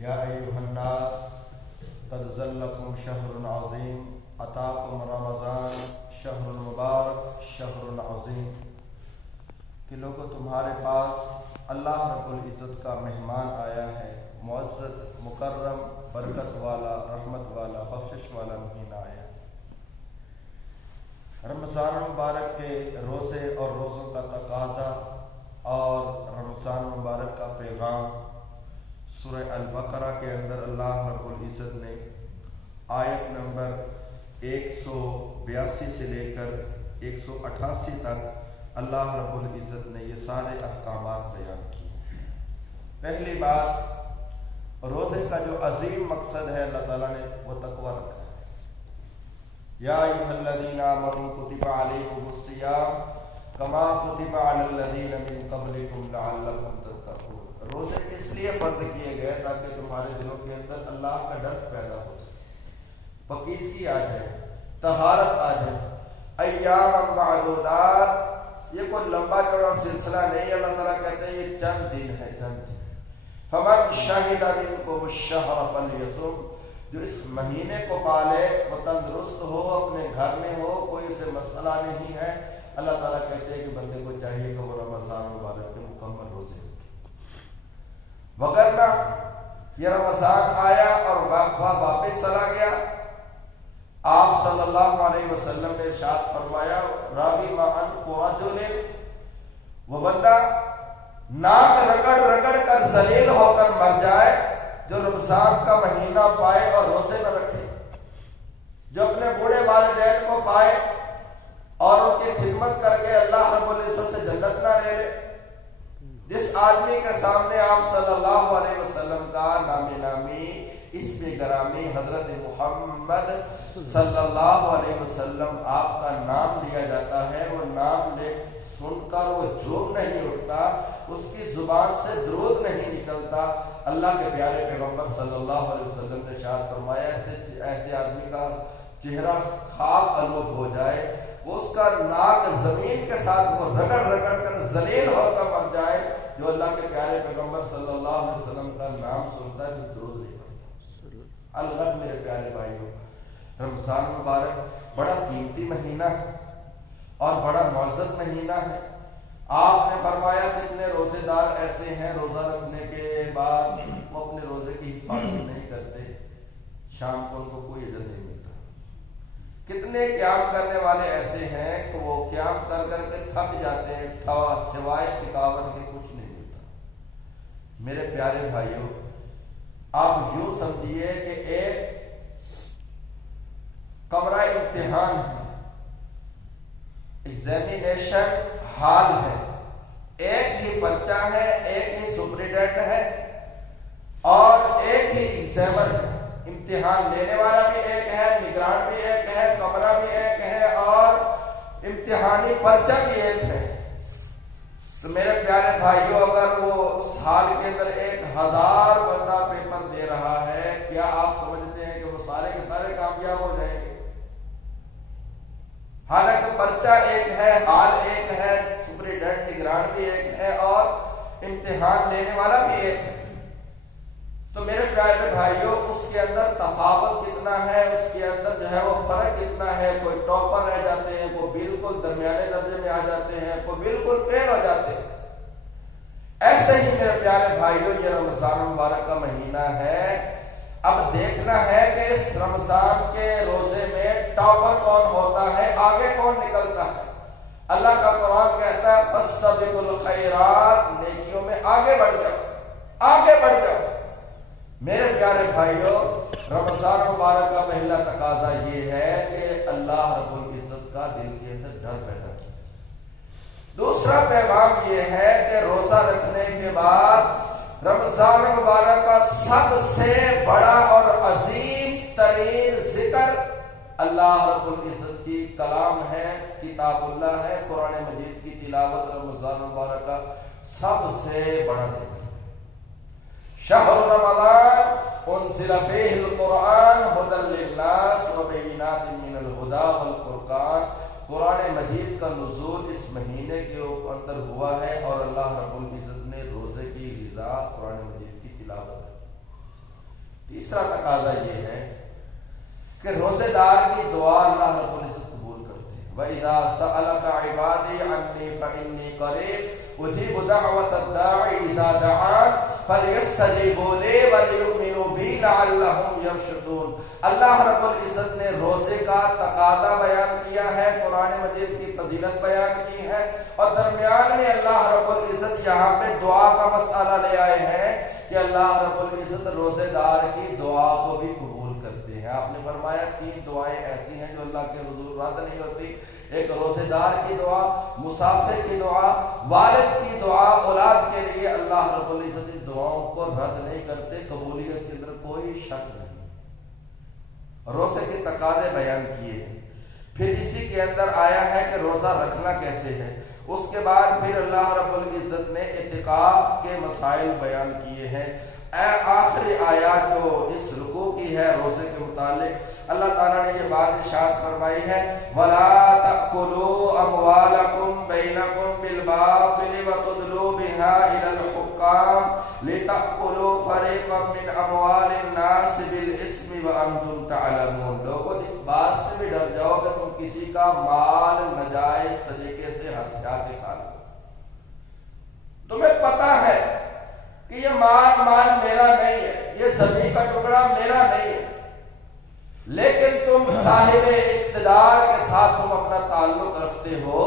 یا ایھا الناس قد ظلکم شہر عظیم اتاکم رمضان شہر مبارک شہر عظیم، کہ لوگوں تمہارے پاس اللہ رب العزت کا مہمان آیا ہے، معزز مکرم برکت والا رحمت والا بخشش والا مہینہ آیا ہے۔ رمضان مبارک کے روزے اور روزوں کا تقاضا اور رمضان مبارک کا پیغام سورہ البقرہ کے اندر اللہ رب العزت نے آیت نمبر 182 سے لے کر 188 تک اللہ رب العزت نے یہ سارے احکامات بیان کیے۔ پہلی بات، روزے کا جو عظیم مقصد ہے اللہ تعالیٰ نے وہ تقویٰ رکھا ہے۔ یا ایھا الذین آمنوا کتب علیکم الصیام کما کتب علی الذین من قبلکم لعلکم تتقون۔ روزے اس لیے فرض کیے گئے تاکہ تمہارے دلوں کے اندر اللہ کا ڈر پیدا ہو جائے، پاکیزگی آ جائے، طہارت آ جائے۔ ایام معدودات، یہ کوئی لمبا چوڑا سلسلہ نہیں، اللہ تعالیٰ کہتے ہیں یہ چند دن ہے، چند دن۔ فمن شہد منکم الشہر فلیصم، جو اس مہینے کو پالے وہ تندرست ہو، اپنے گھر میں ہو، کوئی اسے مسئلہ نہیں ہے، اللہ تعالیٰ کہتے ہیں کہ بندے کو چاہیے کہ وہ رمضان مبارک کے مکمل روزے رکھے۔ وگرنہ یہ رمضان آیا اور واپس چلا گیا۔ آپ صلی اللہ علیہ وسلم نے ارشاد فرمایا، راغب عن رجل، وہ بندہ ناک رگڑ رگڑ کر ذلیل ہو کر مر جائے جو رمضان کا مہینہ پائے اور روزے نہ رکھے، جو اپنے بوڑھے والدین کو پائے اور ان کی خدمت کر کے اللہ رب العزت سے جنت نہ لے لے۔ جس آدمی کے سامنے آپ صلی اللہ علیہ وسلم کا نامی نامی اسم گرامی حضرت محمد صلی اللہ علیہ وسلم آپ کا نام لیا جاتا ہے، وہ نام لے سن کر وہ جھوم نہیں اٹھتا، اس کی زبان سے درود نہیں نکلتا، اللہ کے پیارے پیغمبر صلی اللہ علیہ وسلم نے ارشاد فرمایا ایسے آدمی کا چہرہ خاک آلود ہو جائے، وہ اس کا ناک زمین کے ساتھ وہ رگڑ رگڑ کر ذلیل ہو کر مر جائے، جو اللہ کے پیارے پیغمبر صلی اللہ علیہ وسلم کا نام سنتا ہے جو درود نہیں پڑھتا۔ الغد میرے پیارے بھائیوں، رمضان مبارک بڑا قیمتی مہینہ ہے اور بڑا معزز مہینہ ہے۔ آپ نے فرمایا کتنے روزے دار ایسے ہیں روزہ رکھنے کے بعد وہ اپنے روزے کی حفاظت نہیں کرتے، شام کو ان کو کوئی اجر نہیں ملتا۔ کتنے قیام کرنے والے ایسے ہیں کہ وہ قیام کر کر کے تھک جاتے ہیں، سوائے تھکاوٹ کے کچھ نہیں ملتا۔ میرے پیارے بھائیوں، آپ یوں سمجھیے کہ ایک کمرہ امتحان ہے، ایگزامینیشن ہال ہے، ایک ہی پرچہ ہے، ایک ہی سپریڈنٹ ہے اور ایک ہی ایگزامر ہے۔ امتحان لینے والا بھی ایک ہے، نگران بھی ایک ہے، کمرہ بھی ایک ہے اور امتحانی پرچہ بھی ایک ہے۔ تو میرے پیارے بھائیوں، اگر وہ اس حال کے اندر 1000 بندہ پیپر دے رہا ہے، کیا آپ سمجھتے ہیں کہ وہ سارے کے سارے کامیاب ہو جائیں گے؟ حالانکہ پرچہ ایک ہے، حال ایک ہے، سپریڈنٹ نگران بھی ایک ہے اور امتحان لینے والا بھی ایک ہے۔ تو میرے پیارے بھائیوں، اس کے اندر تفاوت کتنا ہے، اس کے اندر جو ہے وہ فرق کتنا ہے۔ کوئی ٹاپر رہ جاتے ہیں، کوئی بالکل درمیانے درجے میں آ جاتے ہیں، کوئی بالکل فیل ہو جاتے ہیں۔ ایسے ہی میرے پیارے بھائیوں، یہ رمضان مبارک کا مہینہ ہے۔ اب دیکھنا ہے کہ اس رمضان کے روزے میں ٹاپر کون ہوتا ہے، آگے کون نکلتا ہے۔ اللہ کا قرآن کہتا ہے فاستبقوا الخیرات، نیکیوں میں آگے بڑھ جاؤ، آگے بڑھ جاؤ۔ میرے پیارے بھائیوں، رمضان مبارک کا پہلا تقاضا یہ ہے کہ اللہ رب العزت کا دل کے اندر ڈر پیدا کیا۔ دوسرا پیغام یہ ہے کہ روزہ رکھنے کے بعد رمضان مبارک کا سب سے بڑا اور عظیم ترین ذکر اللہ رب العزت کی کلام ہے، کتاب اللہ ہے، قرآن مجید کی تلاوت رمضان مبارک کا سب سے بڑا ذکر۔ شہر رمضان انزل فیہ القرآن ھدی للناس وبینات من الھدی والفرقان، قرآن مجید کا نزول اس مہینے کے اندر ہوا ہے اور اللہ رب العزت نے روزے کی غذا قرآن مجید کی تلاوت ہے۔ تیسرا تقاضا یہ ہے کہ روزے دار کی دعا اللہ رب العزت قبول کرتے ہیں. وَإِذَا سَأَلَكَ عِبَادِي عَنِّي فَإِنِّي قَرِيبٌ أُجِيبُ دَعْوَةَ الدَّاعِ إِذَا دَعَانِ فَلْيَسْتَجِيبُوا لِي وَلْيُؤْمِنُوا بِي لَعَلَّهُمْ يَرْشُدُونَ. اللہ رب العزت نے روزے کا تقاضا بیان کیا ہے، قرآن مجید کی فضیلت بیان کی ہے، اور درمیان میں اللہ رب العزت یہاں پہ دعا کا مسئلہ لے آئے ہیں کہ اللہ رب العزت روزے دار کی دعا کو بھی قبول کرتے ہیں. آپ نے فرمایا 3 دعائیں ایسی ہیں جو اللہ کے حضور رد نہیں ہوتی. ایک روزے دار کی دعا، مسافر کی دعا، والد کی دعا اولاد کے لیے. اللہ رب العزت ان دعاؤں کو رد نہیں کرتے، قبولیت کے اندر کوئی شک نہیں. روزے کے تقاضے بیان کیے ہیں، پھر اسی کے اندر آیا ہے کہ روزہ رکھنا کیسے ہے. اس کے بعد پھر اللہ رب العزت نے اعتکاف کے مسائل بیان کیے ہیں. آخری آیات جو اس رکوع کی ہے روزے کے متعلق، اللہ تعالیٰ نے یہ بات ارشاد فرمائی ہے وَلَا تَأْكُلُوا أَمْوَالَكُمْ بَيْنَكُمْ بِالْبَاطِلِ وَتُدْلُوا بِهَا إِلَى الْحُكَّامِ لِتَأْكُلُوا فَرِيقًا مِنْ أَمْوَالِ النَّاسِ بِالْإِثْمِ وَأَنْتُمْ تَعْلَمُونَ. لوگوں اس بات سے بھی ڈر جاؤ کہ تم کسی کا مال ناجائز طریقے سے ہتھیا کے کھا لو. تمہیں پتا ہے کہ یہ مال میرا نہیں ہے، یہ زمین کا ٹکڑا میرا نہیں ہے، لیکن تم صاحب اقتدار کے ساتھ تم اپنا تعلق رکھتے ہو.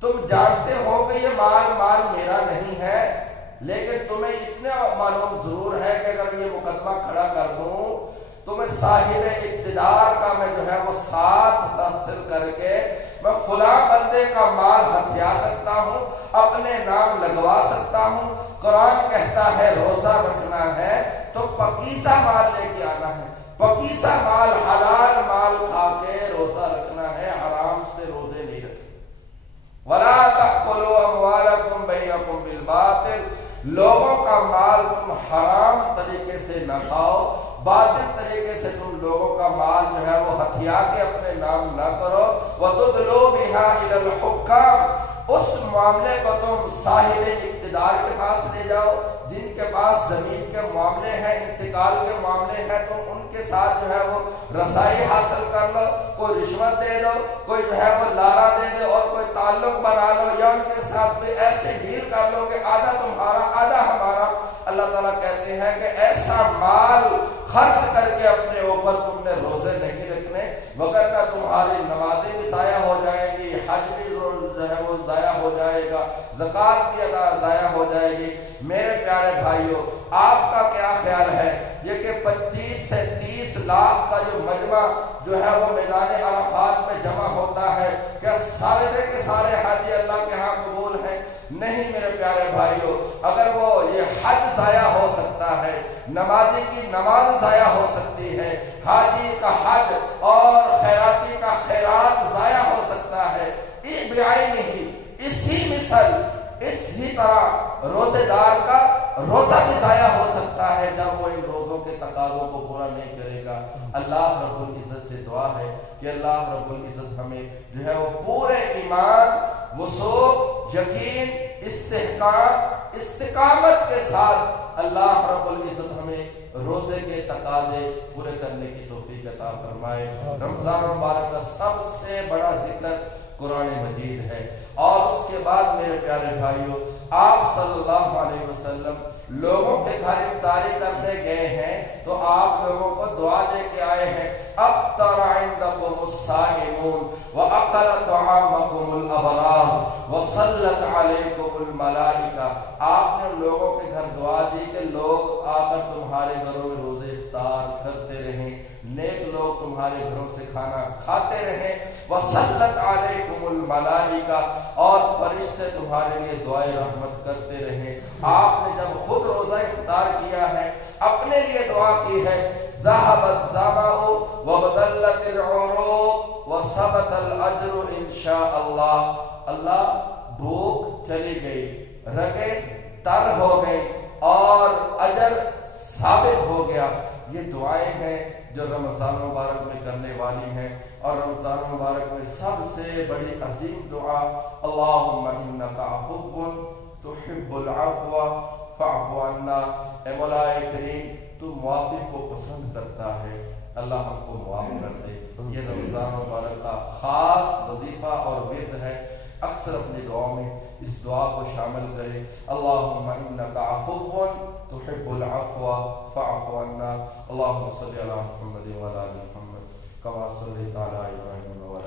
تم جانتے ہو کہ یہ مال میرا نہیں ہے، لیکن تمہیں اتنا معلوم ضرور ہے کہ اگر یہ مقدمہ کھڑا کر دوں تمہیں صاحب اقتدار کا میں جو ہے وہ ساتھ حاصل کر کے میں فلاں بندے کا مال ہتھیا سکتا ہوں، اپنے نام لگوا سکتا ہوں. قرآن کہتا ہے روزہ رکھنا ہے تو پکیزہ مال لے کے آنا ہے، پکیزہ مال حلال مال کھا کے روزہ رکھنا ہے، حرام سے روزے نہیں رکھے. وَلَا تَأْكُلُوا أَمْوَالَكُمْ بَيْنَكُمْ بِالْبَاطِلِ. لوگوں کا مال تم حرام طریقے سے نہ کھاؤ، باطل طریقے سے تم لوگوں کا مال جو ہے وہ ہتھیا کے اپنے نام نہ کرو. وَتُدْلُوا بِهَا إِلَى الْحُكَّامِ. اس معاملے کو تم صاحب اقتدار کے پاس لے جاؤ، جن کے پاس زمین کے معاملے ہیں، انتقال کے معاملے ہیں، تم ان کے ساتھ جو ہے وہ رسائی حاصل کر لو. کوئی رشوت دے دو، کوئی جو ہے وہ لارا دے دے اور کوئی تعلق بنا لو، یا ان کے ساتھ کوئی ایسے ڈیل کر لو کہ آدھا تمہارا آدھا ہمارا. اللہ تعالیٰ کہتے ہیں کہ ایسا مال خرچ کر کے اپنے اوپر تم نے روزے نہیں رکھنے، وگرنہ تمہاری نمازیں بھی ضائع ہو جائے گی، حج بھی جو ہے وہ ضائع ہو جائے گا، زکوٰۃ بھی ضائع ہو جائے گی. میرے پیارے بھائیوں، آپ کا کیا خیال ہے یہ کہ 25 سے 30 لاکھ کا جو مجمع جو ہے وہ میدان عرفات میں جمع ہوتا ہے، کیا سارے کے سارے حاجی اللہ کے ہاں قبول ہیں؟ نہیں میرے پیارے بھائیوں. اگر وہ یہ حج ضائع ہو سکتا ہے، نمازی کی نماز ضائع ہو سکتی ہے، حاجی کا حج اور خیراتی کا خیرات ضائع ہو سکتا ہے، یہ بعین ہی اسی مثل اسی طرح روزے دار کا روزہ بھی ضائع ہو سکتا ہے جب وہ ان روزوں کے تقاضوں کو پورا نہیں کرے گا. اللہ رب العزت سے دعا ہے کہ اللہ رب العزت ہمیں جو ہے وہ پورے ایمان، وثوق، یقین، استحکام، استقامت کے ساتھ اللہ رب العزت ہمیں روزے کے تقاضے پورے کرنے کی توفیق عطا فرمائے. رمضان مبارک کا سب سے بڑا ذکر قرآن مجید ہے، اور اس کے بعد میرے پیارے بھائیوں آپ صلی اللہ علیہ وسلم لوگوں کے گھر افطاری کرنے گئے ہیں تو آپ لوگوں کو دعا دے کے آئے ہیں. افطر عندکم الصائمون واکل طعامکم الابرار وصلت علیکم الملائکہ. آپ نے لوگوں کے گھر دعا دی کہ لوگ آ کر تمہارے گھروں میں روزے افطار کرتے رہیں، نیک لوگ تمہارے گھروں سے کھانا کھاتے رہیں. وصلت علیکم الملائکہ، اور فرشتے تمہارے لیے دعائے رحمت کرتے رہیں. آپ نے جب خود روزہ افطار کیا ہے، اپنے لیے دعا کی ہے ذهب الظمأ وابتلت العروق وثبت الاجر انشاء اللہ. اللہ بھوک چلی گئی، رگیں تر ہو گئی اور اجر ثابت ہو گیا. یہ دعائیں ہیں جو رمضان مبارک میں کرنے والی ہیں، اور رمضان مبارک میں سب سے بڑی عظیم دعا اللہم انک عفو تحب العفو فاعف عنا. اے مولا کریم، تو معافی کو پسند کرتا ہے۔ اللہ ہم کو معاف کر دے۔ یہ رمضان مبارک کا خاص وظیفہ اور ورد ہے، اکثر اپنی دعاؤں میں اس دعا کو شامل کریں۔ اللہم انک عفو تحب العفو فاعف عنا۔ اللہم صلی علی محمد وعلی آل محمد کما صلیت علی ابراہیم وعلی